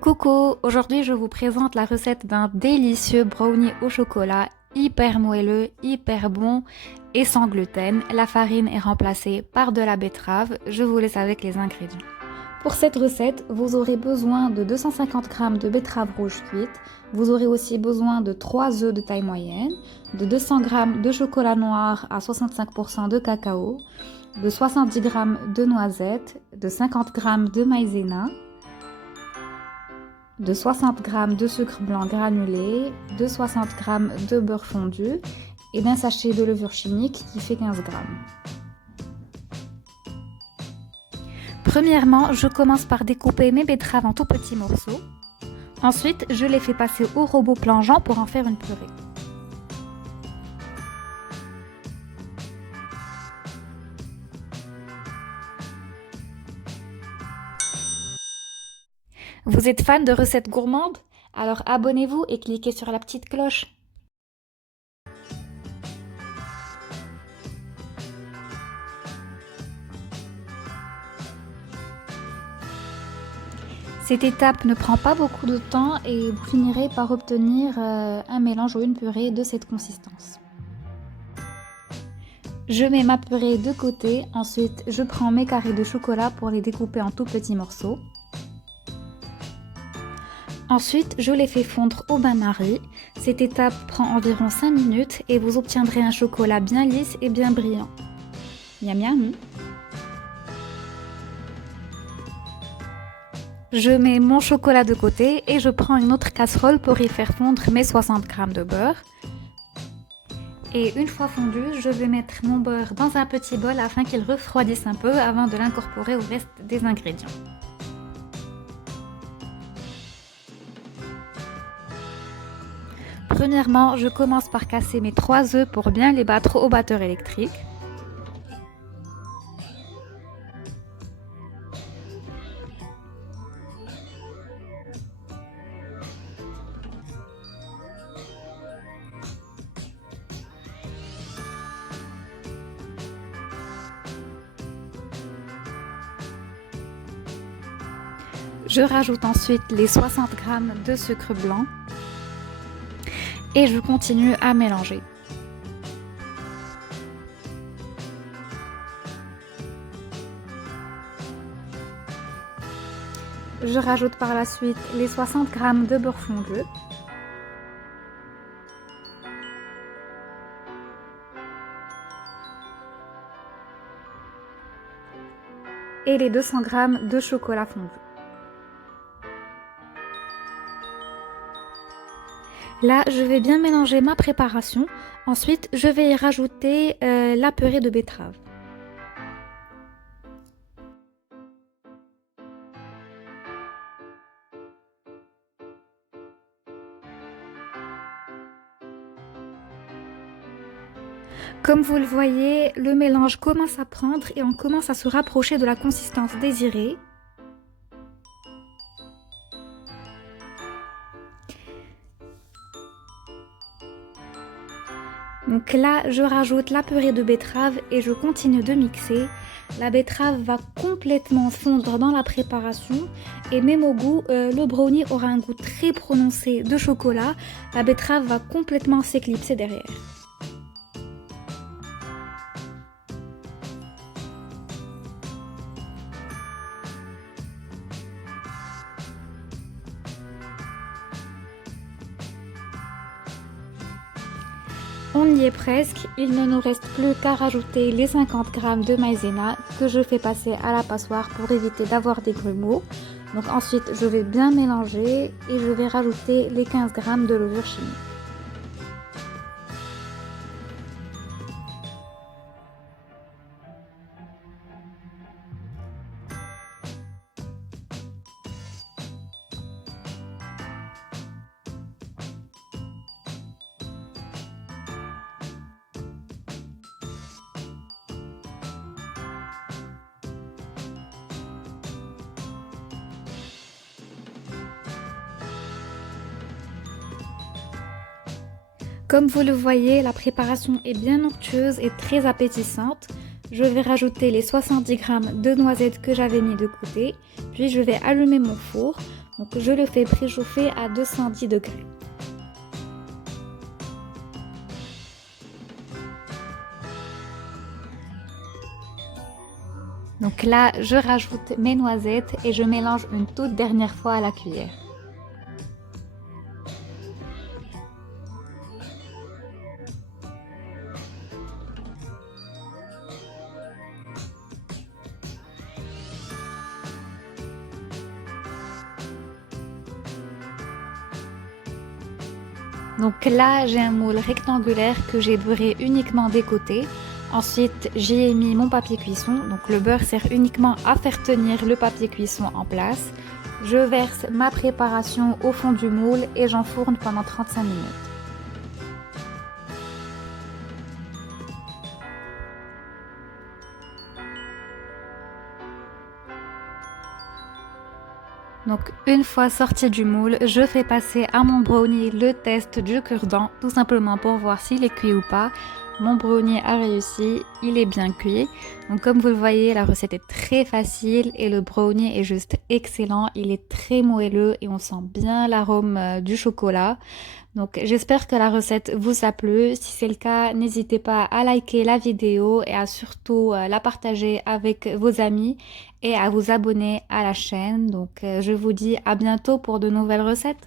Coucou, aujourd'hui je vous présente la recette d'un délicieux brownie au chocolat, hyper moelleux, hyper bon et sans gluten. La farine est remplacée par de la betterave, je vous laisse avec les ingrédients. Pour cette recette, vous aurez besoin de 250 g de betterave rouge cuite, vous aurez aussi besoin de 3 œufs de taille moyenne, de 200 g de chocolat noir à 65% de cacao, de 70 g de noisettes, de 50 g de maïzena, de 60 g de sucre blanc granulé, de 60 g de beurre fondu et d'un sachet de levure chimique qui fait 15 g. Premièrement, je commence par découper mes betteraves en tout petits morceaux. Ensuite, je les fais passer au robot plongeant pour en faire une purée. Vous êtes fan de recettes gourmandes? Alors abonnez-vous et cliquez sur la petite cloche. Cette étape ne prend pas beaucoup de temps et vous finirez par obtenir un mélange ou une purée de cette consistance. Je mets ma purée de côté, ensuite je prends mes carrés de chocolat pour les découper en tout petits morceaux. Ensuite, je les fais fondre au bain-marie. Cette étape prend environ 5 minutes et vous obtiendrez un chocolat bien lisse et bien brillant. Miam miam. Je mets mon chocolat de côté et je prends une autre casserole pour y faire fondre mes 60 g de beurre. Et une fois fondu, je vais mettre mon beurre dans un petit bol afin qu'il refroidisse un peu avant de l'incorporer au reste des ingrédients. Premièrement, je commence par casser mes 3 œufs pour bien les battre au batteur électrique. Je rajoute ensuite les 60 g de sucre blanc et je continue à mélanger. Je rajoute par la suite les 60 g de beurre fondu. Et les 200 g de chocolat fondu. Là, je vais bien mélanger ma préparation. Ensuite, je vais y rajouter la purée de betterave. Comme vous le voyez, le mélange commence à prendre et on commence à se rapprocher de la consistance désirée. Donc là, je rajoute la purée de betterave et je continue de mixer. La betterave va complètement fondre dans la préparation et même au goût, le brownie aura un goût très prononcé de chocolat. La betterave va complètement s'éclipser derrière. On y est presque, il ne nous reste plus qu'à rajouter les 50 g de maïzena que je fais passer à la passoire pour éviter d'avoir des grumeaux. Donc ensuite je vais bien mélanger et je vais rajouter les 15 g de levure chimique. Comme vous le voyez, la préparation est bien onctueuse et très appétissante. Je vais rajouter les 70 g de noisettes que j'avais mis de côté, puis je vais allumer mon four. Donc je le fais préchauffer à 210 degrés. Donc là, je rajoute mes noisettes et je mélange une toute dernière fois à la cuillère. Donc là, j'ai un moule rectangulaire que j'ai beurré uniquement des côtés. Ensuite, j'y ai mis mon papier cuisson. Donc le beurre sert uniquement à faire tenir le papier cuisson en place. Je verse ma préparation au fond du moule et j'enfourne pendant 35 minutes. Donc une fois sorti du moule, je fais passer à mon brownie le test du cure-dent, tout simplement pour voir s'il est cuit ou pas. Mon brownie a réussi, il est bien cuit. Donc comme vous le voyez, la recette est très facile et le brownie est juste excellent. Il est très moelleux et on sent bien l'arôme du chocolat. Donc j'espère que la recette vous a plu. Si c'est le cas, n'hésitez pas à liker la vidéo et à surtout la partager avec vos amis et à vous abonner à la chaîne. Donc je vous dis à bientôt pour de nouvelles recettes.